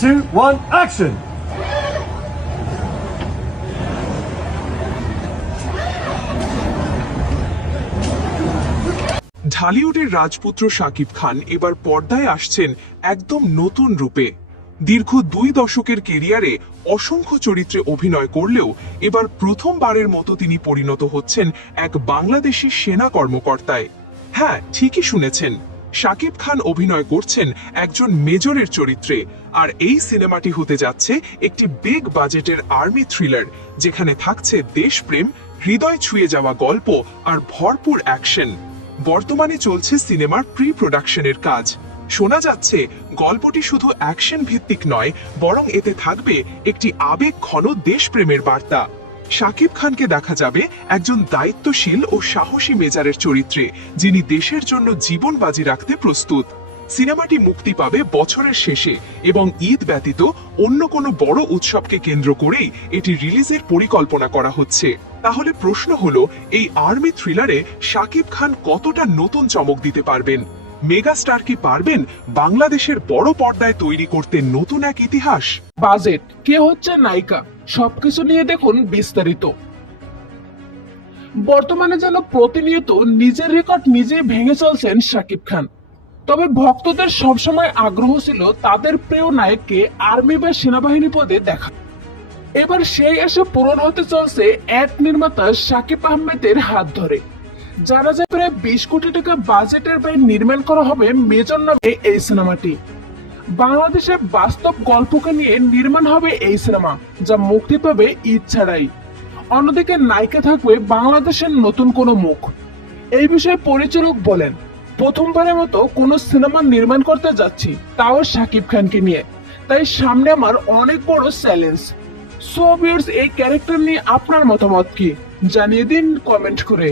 2, 1, action! ঢালিউডের রাজপুত্র শাকিব খান এবার পর্দায় আসছেন একদম নতুন রূপে। দীর্ঘ 2 দশকের কেরিয়ারে অসংখ্য চরিত্রে অভিনয় করলেও এবার প্রথমবারের মতো তিনি পরিণত হচ্ছেন এক বাংলাদেশি সেনা কর্মকর্তায়। হ্যাঁ, ঠিকই শুনেছেন, শাকিব খান অভিনয় করছেন একজন মেজরের চরিত্রে। আর এই সিনেমাটি হতে যাচ্ছে একটি বিগ বাজেটের আর্মি থ্রিলার, যেখানে থাকছে দেশপ্রেম, হৃদয় ছুঁয়ে যাওয়া গল্প আর ভরপুর অ্যাকশন। বর্তমানে চলছে সিনেমার প্রি প্রোডাকশনের কাজ। শোনা যাচ্ছে গল্পটি শুধু অ্যাকশন ভিত্তিক নয়, বরং এতে থাকবে একটি আবেগ ঘন দেশপ্রেমের বার্তা। শাকিব খানকে দেখা যাবে একজন দায়িত্বশীল ও সাহসী মেজারের চরিত্রে, যিনি দেশের জন্য জীবন বাজি রাখতে প্রস্তুত। সিনেমাটি মুক্তি পাবে বছরের শেষে এবং ঈদ ব্যতীত অন্য কোনো বড় উৎসবকে কেন্দ্র করেই এটি রিলিজের পরিকল্পনা করা হচ্ছে। তাহলে প্রশ্ন হলো, এই আর্মি থ্রিলারে শাকিব খান কতটা নতুন চমক দিতে পারবেন? মেগাস্টার কি পারবেন বাংলাদেশের বড় পর্দায় তৈরি করতে নতুন এক ইতিহাস? বাজেট, কে হচ্ছে নায়িকা, সবকিছু নিয়ে দেখুন বিস্তারিত। বর্তমানে যেন প্রতিনিয়ত নিজের রেকর্ড নিজেই ভেঙে চলছেন শাকিব খান। তবে ভক্তদের সবসময় আগ্রহ ছিল তাদের প্রিয় নায়ককে আর্মি বা সেনাবাহিনী পদে দেখা। এবার সেই এসে পূরণ হতে চলছে এক নির্মাতা শাকিব আহমেদের হাত ধরে। জানা যায় প্রায় 20 কোটি টাকা বাজেটের ব্যয় নির্মাণ করা হবে মেজর নামে এই সিনেমাটি। বাংলাদেশের বাস্তব গল্পকে নিয়ে নির্মাণ হবে এই সিনেমা, যা মুক্তি পাবে ঈদ ছাড়াই। অন্যদিকে নায়িকা থাকবে বাংলাদেশের নতুন কোনো মুখ। এই বিষয়ে পরিচালক বলেন, প্রথমবারের মতো কোনো সিনেমা নির্মাণ করতে যাচ্ছি, তাও শাকিব খানকে নিয়ে। তাই সামনে আমার অনেক বড় চ্যালেঞ্জ। সো ভিউয়ার্স, এই ক্যারেক্টার নিয়ে আপনার মতামত কি জানিয়ে দিন কমেন্ট করে।